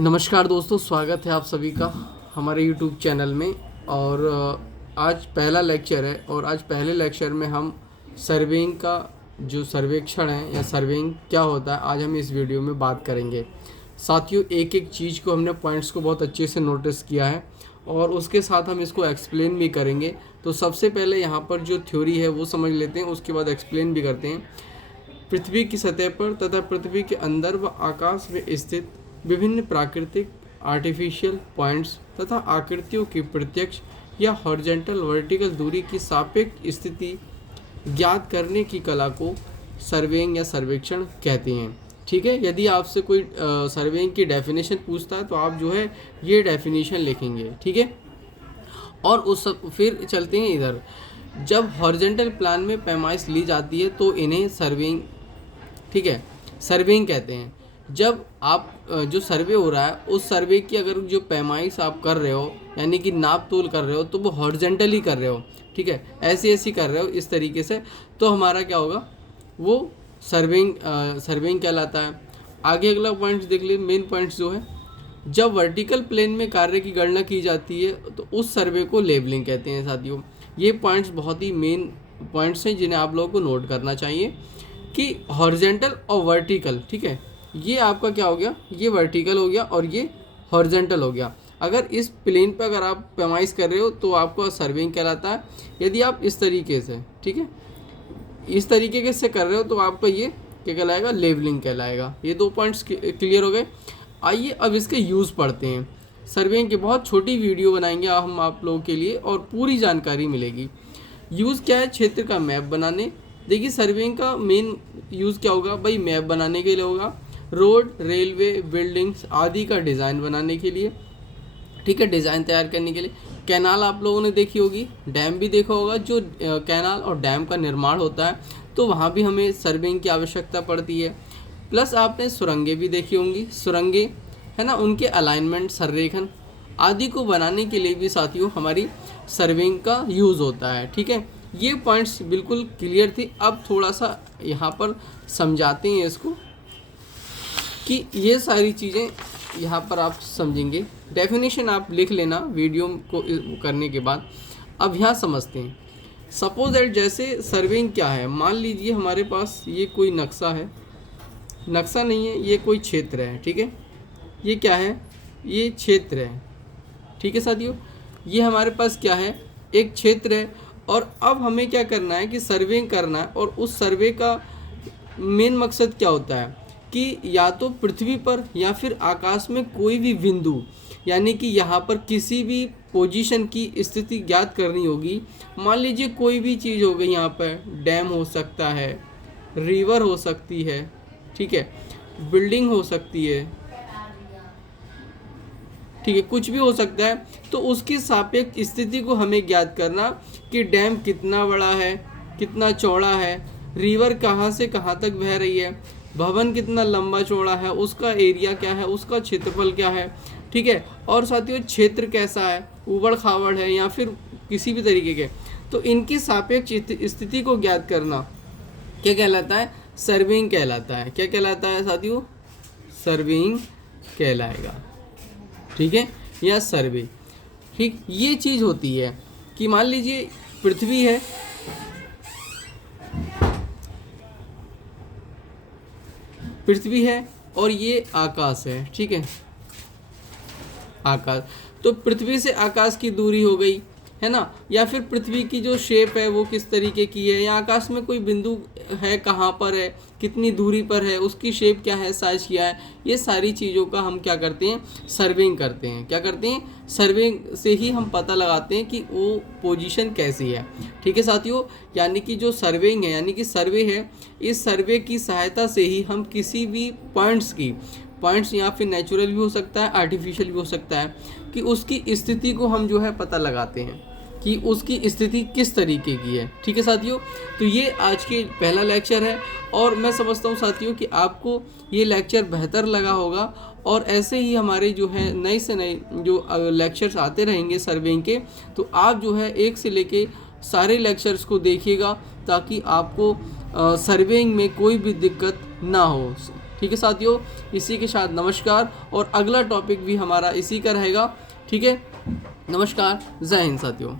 नमस्कार दोस्तों, स्वागत है आप सभी का हमारे YouTube चैनल में। और आज पहला लेक्चर है और आज पहले लेक्चर में हम सर्वेइंग का जो सर्वेक्षण है या सर्वेइंग क्या होता है आज हम इस वीडियो में बात करेंगे। साथियों, एक एक चीज़ को हमने पॉइंट्स को बहुत अच्छे से नोटिस किया है और उसके साथ हम इसको एक्सप्लेन भी करेंगे। तो सबसे पहले यहाँ पर जो थ्योरी है वो समझ लेते हैं, उसके बाद एक्सप्लेन भी करते हैं। पृथ्वी की सतह पर तथा पृथ्वी के अंदर व आकाश में स्थित विभिन्न प्राकृतिक आर्टिफिशियल पॉइंट्स तथा आकृतियों की प्रत्यक्ष या हॉरिजॉन्टल वर्टिकल दूरी की सापेक्ष स्थिति ज्ञात करने की कला को सर्वेइंग या सर्वेक्षण कहते हैं। ठीक है, यदि आपसे कोई सर्वेइंग की डेफिनेशन पूछता है तो आप जो है ये डेफिनेशन लिखेंगे। ठीक है, और उस फिर चलते हैं इधर। जब हॉरिजॉन्टल प्लान में पैमाइश ली जाती है तो इन्हें सर्वेइंग, ठीक है, सर्वेइंग कहते हैं। जब आप जो सर्वे हो रहा है उस सर्वे की अगर जो पैमाइश आप कर रहे हो यानी कि नाप तोल कर रहे हो तो वो हॉरिजॉन्टली कर रहे हो, ठीक है, ऐसी कर रहे हो इस तरीके से, तो हमारा क्या होगा, वो सर्वेइंग कहलाता है। आगे अगला पॉइंट देख लीजिए, मेन पॉइंट्स जो है, जब वर्टिकल प्लेन में कार्य की गणना की जाती है तो उस सर्वे को लेबलिंग कहते हैं। साथियों, ये पॉइंट्स बहुत ही मेन पॉइंट्स हैं जिन्हें आप लोगों को नोट करना चाहिए कि हॉरिजॉन्टल और वर्टिकल, ठीक है, ये आपका क्या हो गया, ये वर्टिकल हो गया और ये हॉरिजॉन्टल हो गया। अगर इस प्लेन पर अगर आप पैमाइश कर रहे हो तो आपका सर्वेइंग कहलाता है। यदि आप इस तरीके से, ठीक है, इस तरीके से कर रहे हो तो आपका ये क्या कहलाएगा, लेबलिंग कहलाएगा। ये दो पॉइंट्स क्लियर हो गए। आइए अब इसके यूज़ पढ़ते हैं। सर्वेइंग की बहुत छोटी वीडियो बनाएंगे हम आप लोगों के लिए और पूरी जानकारी मिलेगी। यूज़ क्या है, क्षेत्र का मैप बनाने। देखिए, सर्वेइंग का मेन यूज़ क्या होगा भाई, मैप बनाने के लिए होगा। रोड, रेलवे, बिल्डिंग्स आदि का डिज़ाइन बनाने के लिए, ठीक है, डिज़ाइन तैयार करने के लिए। कैनाल आप लोगों ने देखी होगी, डैम भी देखा होगा। जो कैनाल और डैम का निर्माण होता है तो वहाँ भी हमें सर्वेइंग की आवश्यकता पड़ती है। प्लस आपने सुरंगें भी देखी होंगी, सुरंगें है ना, उनके अलाइनमेंट, संरेखन आदि को बनाने के लिए भी साथियों हमारी सर्वेइंग का यूज़ होता है। ठीक है, ये पॉइंट्स बिल्कुल क्लियर थी। अब थोड़ा सा यहाँ पर समझाते हैं इसको कि ये सारी चीज़ें यहाँ पर आप समझेंगे। डेफिनेशन आप लिख लेना वीडियो को करने के बाद। अब यहाँ समझते हैं। सपोज दैट, जैसे सर्वेइंग क्या है, मान लीजिए हमारे पास ये कोई नक्शा है, नक्शा नहीं है, ये कोई क्षेत्र है। ठीक है, ये क्या है, ये क्षेत्र है। ठीक है साथियों, ये हमारे पास क्या है, एक क्षेत्र है। और अब हमें क्या करना है कि सर्वेइंग करना है। और उस सर्वे का मेन मकसद क्या होता है कि या तो पृथ्वी पर या फिर आकाश में कोई भी बिंदु, यानी कि यहाँ पर किसी भी पोजीशन की स्थिति ज्ञात करनी होगी। मान लीजिए कोई भी चीज़ हो गई, यहाँ पर डैम हो सकता है, रिवर हो सकती है, ठीक है, बिल्डिंग हो सकती है, ठीक है, कुछ भी हो सकता है। तो उसकी सापेक्ष स्थिति को हमें ज्ञात करना कि डैम कितना बड़ा है, कितना चौड़ा है, रिवर कहाँ से कहाँ तक बह रही है, भवन कितना लंबा चौड़ा है, उसका एरिया क्या है, उसका क्षेत्रफल क्या है। ठीक है, और साथियों क्षेत्र कैसा है, उबड़ खाबड़ है या फिर किसी भी तरीके के, तो इनकी सापेक्ष स्थिति को ज्ञात करना क्या कहलाता है, सर्वेइंग कहलाता है। क्या कहलाता है साथियों, सर्वेइंग कहलाएगा। ठीक है, या सर्वे। ठीक, ये चीज़ होती है कि मान लीजिए पृथ्वी है, पृथ्वी है और ये आकाश है। ठीक है, आकाश, तो पृथ्वी से आकाश की दूरी हो गई है ना, या फिर पृथ्वी की जो शेप है वो किस तरीके की है, या आकाश में कोई बिंदु है कहाँ पर है, कितनी दूरी पर है, उसकी शेप क्या है, साइज क्या है, ये सारी चीज़ों का हम क्या करते हैं, सर्वेइंग करते हैं। क्या करते हैं, सर्वेइंग से ही हम पता लगाते हैं कि वो पोजीशन कैसी है। ठीक है साथियों, यानी कि जो सर्वेइंग है, यानी कि सर्वे है, इस सर्वे की सहायता से ही हम किसी भी पॉइंट्स या फिर नेचुरल भी हो सकता है, आर्टिफिशियल भी हो सकता है, कि उसकी स्थिति को हम जो है पता लगाते हैं कि उसकी स्थिति किस तरीके की है। ठीक है साथियों, तो ये आज के पहला लेक्चर है और मैं समझता हूँ साथियों कि आपको ये लेक्चर बेहतर लगा होगा। और ऐसे ही हमारे जो है नए से नए जो लेक्चर्स आते रहेंगे सर्वेइंग के, तो आप जो है एक से लेके सारे लेक्चर्स को देखिएगा ताकि आपको सर्वेइंग में कोई भी दिक्कत ना हो। ठीक है साथियों, इसी के साथ नमस्कार, और अगला टॉपिक भी हमारा इसी का रहेगा। ठीक है, नमस्कार, जय हिंद साथियों।